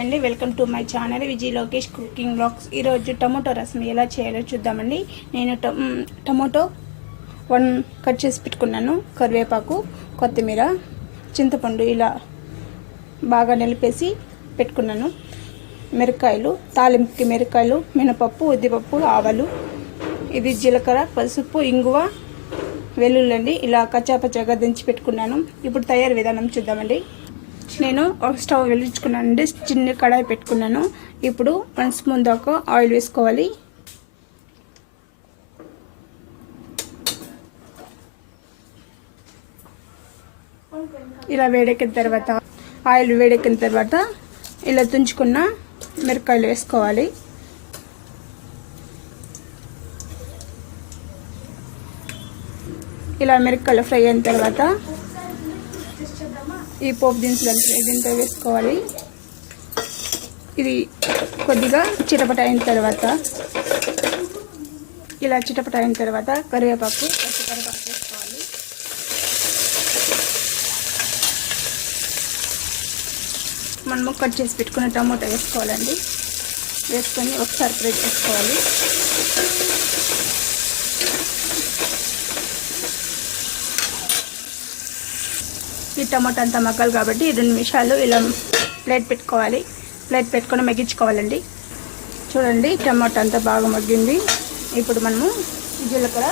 అండి. Welcome to my channel Vijay Lokesh cooking blogs. ఈరోజు tomato rasam ఎలా చేయాలో చూద్దామండి. నేను టమోటో వన్ కట్ చేసి పెట్టుకున్నాను. కరివేపాకు కొత్తిమీర చింతపండు ఇలా బాగా నిలిపేసి పెట్టుకున్నాను. మిరకాయలు తాలింపుకి మిరకాయలు మినపప్పు ఉద్దిపప్పు ఆవాలు ఇది జీలకర్ర పసుపు ఇంగువ వెల్లుల్లండి ఇలా కచ్చాపచ్చాగా దించి పెట్టుకున్నాను. ఇప్పుడు తయారు విధానం చూద్దామండి. నేను ఒక స్టవ్ వెలిగించుకున్నానండి. చిన్న కడాయి పెట్టుకున్నాను. ఇప్పుడు వన్ స్పూన్ దాకా ఆయిల్ వేసుకోవాలి. ఇలా వేడెక్కిన తర్వాత ఆయిల్ వేడెక్కిన తర్వాత ఇలా తుంచుకున్న మిరపకాయలు వేసుకోవాలి. ఇలా మిరపకాయలు ఫ్రై అయిన తర్వాత ఈ పోపు దినుసులు దీంతో వేసుకోవాలి? ఇది కొద్దిగా చిటపట అయిన తర్వాత ఇలా చిటపట అయిన తర్వాత కరివేపాకు పచ్చి కరివేపాకు వేసుకోవాలి. మనము కట్ చేసి పెట్టుకున్న టమోటా వేసుకోవాలండి. వేసుకొని ఒకసారి ఫ్రై చేసుకోవాలి. ఈ టమాటా అంతా మగ్గాలి కాబట్టి రెండు నిమిషాలు ఇలా ప్లేట్ పెట్టుకోవాలి. ప్లేట్ పెట్టుకొని మగ్గించుకోవాలండి. చూడండి టమాటా అంతా బాగా మగ్గింది. ఇప్పుడు మనము జీలకర్ర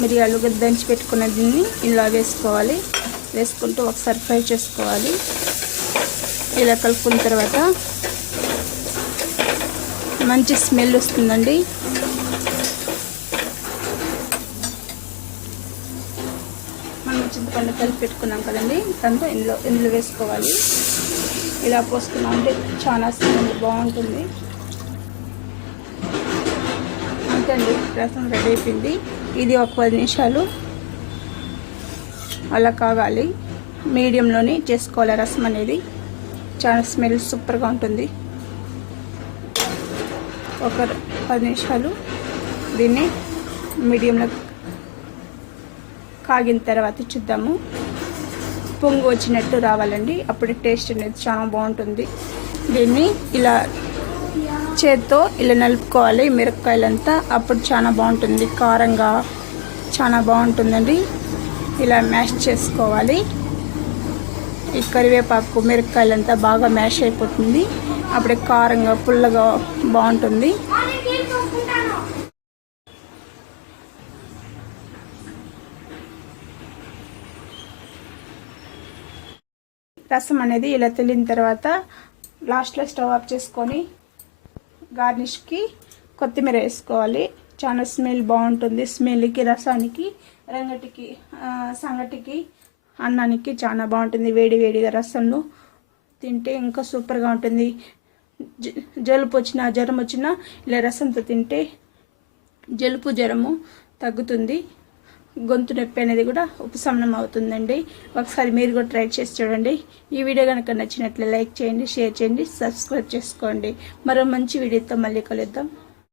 మిరియాలు దంచి పెట్టుకున్న దీన్ని ఇలా వేసుకోవాలి. వేసుకుంటూ ఒకసారి ఫ్రై చేసుకోవాలి. ఇలా కలుపుకున్న తర్వాత మంచి స్మెల్ వస్తుందండి. పండు కలిపి పెట్టుకున్నాం కదండి. దాంతో ఇందులో ఇందులో వేసుకోవాలి. ఇలా పోసుకున్నాం అంటే చాలా స్మెల్ బాగుంటుంది. అండి రసం రెడీ అయిపోయింది. ఇది ఒక పది నిమిషాలు అలా కాగాలి. మీడియంలోనే చేసుకోవాలి రసం అనేది. చాలా స్మెల్ సూపర్గా ఉంటుంది. ఒక పది నిమిషాలు దీన్ని మీడియంలో కాగిన తర్వాత చూద్దాము పొంగు వచ్చినట్టు రావాలండి. అప్పుడు టేస్ట్ అనేది చాలా బాగుంటుంది. దీన్ని ఇలా చేత్తో ఇలా నలుపుకోవాలి. మిరపకాయలంతా అప్పుడు చాలా బాగుంటుంది. కారంగా చాలా బాగుంటుందండి. ఇలా మ్యాష్ చేసుకోవాలి. ఈ కరివేపాకు మిరపకాయలంతా బాగా మ్యాష్ అయిపోతుంది. అప్పుడే కారంగా పుల్లగా బాగుంటుంది. రసం అనేది ఇలా తెలియని తర్వాత లాస్ట్లో స్టవ్ ఆఫ్ చేసుకొని గార్నిష్కి కొత్తిమీర వేసుకోవాలి. చాలా స్మెల్ బాగుంటుంది. స్మెల్కి రసానికి రంగటికి సంగటికి అన్నానికి చాలా బాగుంటుంది. వేడి వేడిగా రసంలో తింటే ఇంకా సూపర్గా ఉంటుంది. జ- జలుబు వచ్చినా జ్వరం వచ్చినా ఇలా రసంతో తింటే జలుబు జ్వరము తగ్గుతుంది. గొంతు నొప్పి అనేది కూడా ఉపశమనం అవుతుందండి. ఒకసారి మీరు కూడా ట్రై చేసి చూడండి. ఈ వీడియో కనుక నచ్చినట్లు లైక్ చేయండి షేర్ చేయండి సబ్స్క్రైబ్ చేసుకోండి. మరో మంచి వీడియోతో మళ్ళీ కలుద్దాం.